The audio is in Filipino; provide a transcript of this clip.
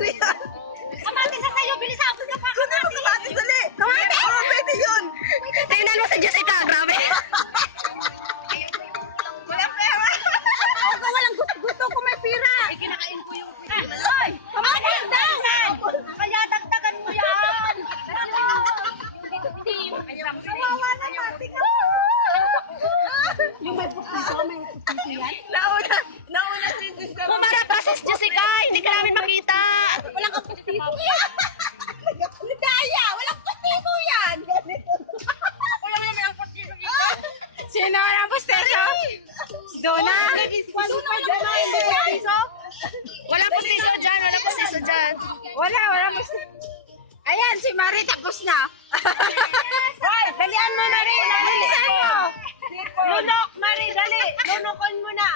Ano yan? Kamatis sa sayo, bilis ako ka pa. Kunin mo kamatis, dali. Kamatis? Oo, pwede yun. Tingnan mo sa Jessica, grabe. Wala pera. Ako walang gusto ko may pira. Kinakain ko yung Ay, kamatis daw. Kaya dagdagan mo yan. Kawawa na mati ka. Yung may pustiso, may pustiso yan. Nauna si Jessica. Pumarap ka sa Jessica, hindi ka namin makita. Walang kapustiso yan. Daya, walang pustiso yan. Wala mo naman ang postiso dito. Sino ang pustiso? Dona? Wala pustiso dyan, wala pustiso dyan. Wala pustiso. Ayan, si Marie tapos na. Hoy, dalian mo na rin. Bilisan mo. Lunok, Marie, dali. Lunokon mo na.